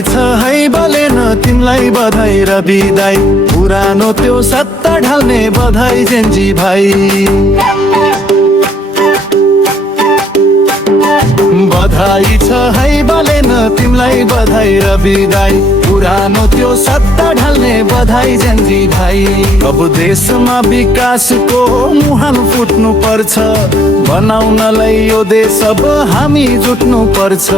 बधाई छ है बलेन तिमलाई बधाई र बिदाई पुरानो त्यो सत्ता ढल्ने बधाई जेन्जी भाइ बधाई छ है बलेन तिमलाई बधाई र बिदाई पुरानो त्यो सत्ता ढल्ने बधाई जेन्जी भाइ अब देशमा विकासको मुहान फुट्नु पर्छ बनाउनलाई यो देश अब हामी जुट्नु पर्छ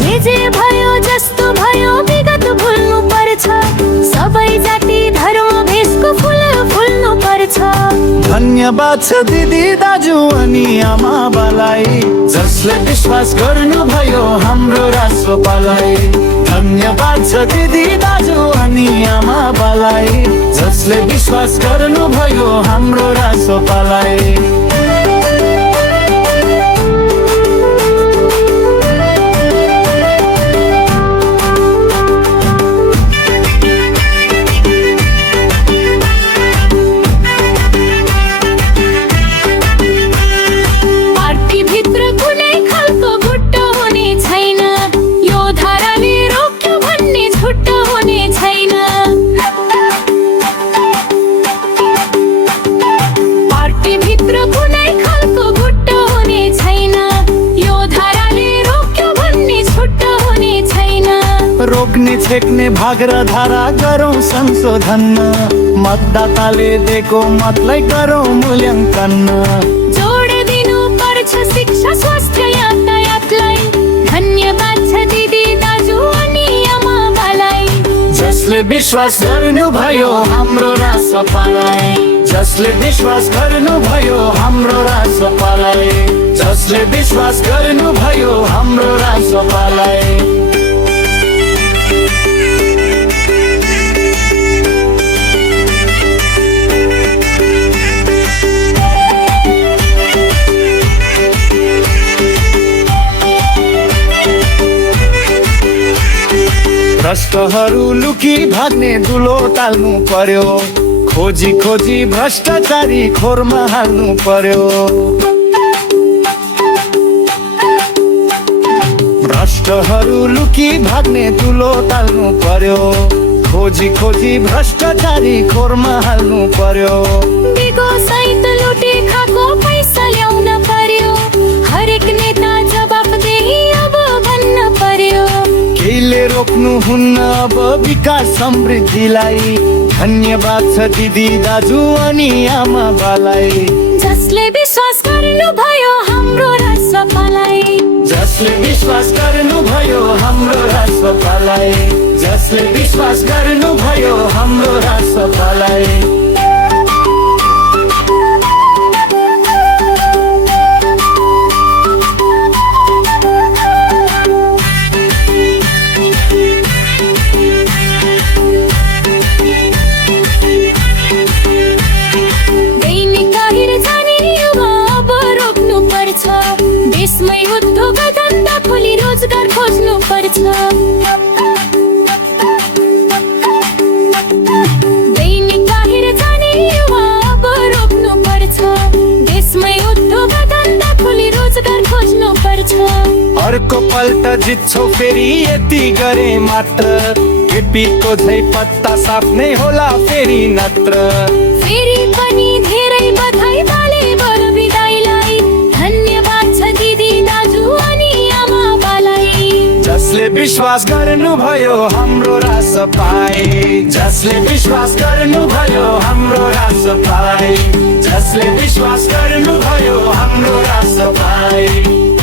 जे भयो जस्तो भयो विगत भुल्नु पर्छ सबै जाति धर्म भेषको फुल फुल्नु पर्छ धन्यवाद छ दिदी दाजु अनि आमा बालाई जसले विश्वास गर्नु भयो हाम्रो राष्ट्रपालाई धन्यवाद छ दिदी दाजु अनि आमा बालाई जसले विश्वास गर्नु भयो हाम्रो राष्ट्रपालाई रोक्ने छेक्ने भाग र धारा गरौँ संशोधन मतदाताले दिएको मतलाई गरौँ मूल्याङ्कन जोडिदिनु पर्छ शिक्षा स्वास्थ्य यातायातलाई धन्यवाद छ दिदी दाजु अनि आमा बालाई जसले विश्वास गर्नु भयो हाम्रो राष्ट्रपालाई जसले विश्वास गर्नु भयो हाम्रो राष्ट्रपालाई जसले विश्वास गर्नु भयो हाम्रो राष्ट्रपालाई भ्रष्टहरू लुकी भाग्ने दुलो टाल्नु पर्यो खोजी खोजी भ्रष्टाचारी खोरमा हाल्नु पर्यो भ्रष्टहरू लुकी भाग्ने दुलो टाल्नु पर्यो खोजी खोजी भ्रष्टाचारी खोरमा हाल्नु पर्यो दिगो सहित लुटे खाको पैसा ल्याउन पर्यो हरेक नेता जवाफदेही अब भन्न पर्यो केहीले रोक्नु हुन्न अब विकास समृद्धिलाई धन्यवाद छ दिदी दाजु अनि आमा बालाई जसले विश्वास गर्नु भयो हाम्रो राष्ट्रपालाई जसले विश्वास गर्नु भयो हाम्रो राष्ट्रपालाई जसले विश्वास गर्नु भयो हाम्रो राष्ट्रपालाई देशमै उद्योग धन्दा खोली रोजगार खोज्नु पर्छ दैनिक बाहिर जाने युवा अब रोक्नु पर्छ देशमै उद्योग धन्दा खोली रोजगार खोज्नु पर्छ अर्को पल्ट जित्छौ फेरि यति गरे मात्र केपीको झै पत्ता साफ नै होला फेरि नत्र फेरि पनि धेरै बधाई बाले बर बिदाईलाई धन्यवाद छ दिदी दाजु अनि आमा बालाई जसले विश्वास गर्नु भयो हाम्रो राष्ट्रपालाई जसले विश्वास गर्नु भयो हाम्रो राष्ट्रपालाई जसले विश्वास गर्नु भयो हाम्रो राष्ट्रपालाई